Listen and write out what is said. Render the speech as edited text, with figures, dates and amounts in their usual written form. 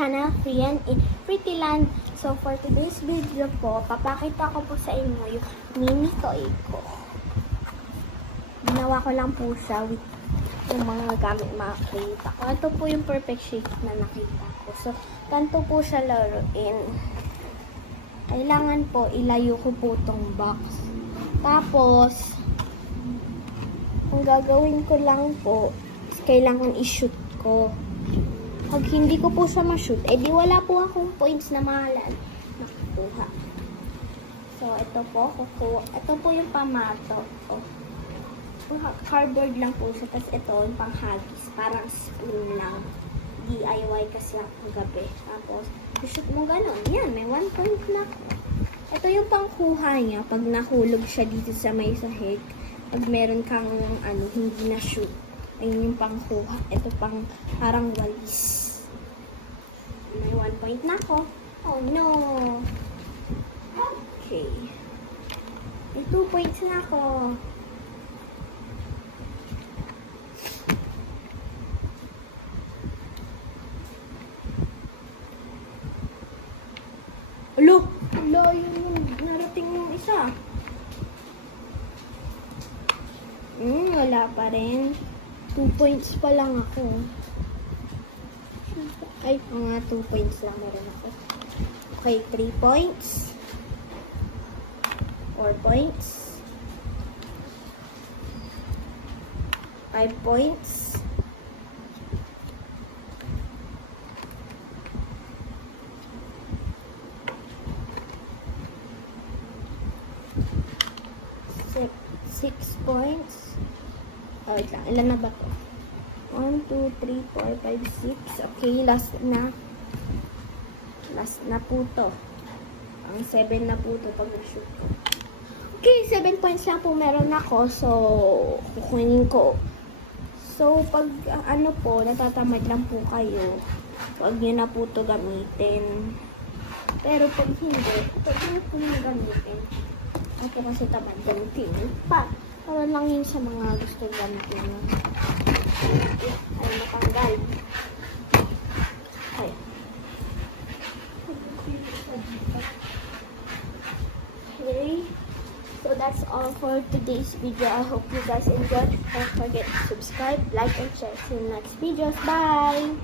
channel, Prettyland. So for today's video po, papakita ko po sa inyo yung mini toy ko. Ginawa ko lang po siya with yung mga gamit makikita ko. Ito po yung perfect shape na nakita ko. So, ganito po siya laruin. Kailangan po, ilayo ko po tong box. Tapos, ang gagawin ko lang po, is kailangan i-shoot ko. Pag hindi ko po siya ma-shoot, edi wala po akong points na mahalan nakukuha. So, ito po, ito po yung pamato. Cardboard lang po siya. Tapos ito, yung pang-huggies. Parang spoon lang. DIY kasi ako gabi. Tapos, i-shoot mo ganun. Yan, may 1 point na ako. Ito yung pangkuha niya. Pag nahulog siya dito sa may sahig. Pag meron kang hindi na-shoot. Ayun yung pangkuha. Ito pang parang walis. May 1 point na ako. Oh no! Okay. May 2 points na ako. Alo, yun yung narating yung isa. Wala pa rin. 2 points pa lang ako. Ay, mga 2 points lang meron ako. Okay, 3 points. 4 points. 5 points. 6 points. Oh, wait lang. Ilan na ba to? 1, 2, 3, 4, 5, 6. Okay, last na. Last na po to. Ang 7 na po to pag na-shoot ko. Okay, 7 points lang po meron ako. So, kukunin ko. So, pag natatamad lang po kayo, huwag nyo na po to gamitin. Pero pag hindi, pag nyo po nyo gamitin. Ako kasi tamad gamitin. Para lang yun sa mga gusto gamitin. Ay, matanggal. Ay. Okay. So that's all for today's video. I hope you guys enjoyed. Don't forget to subscribe, like, and share. See you in the next videos. Bye!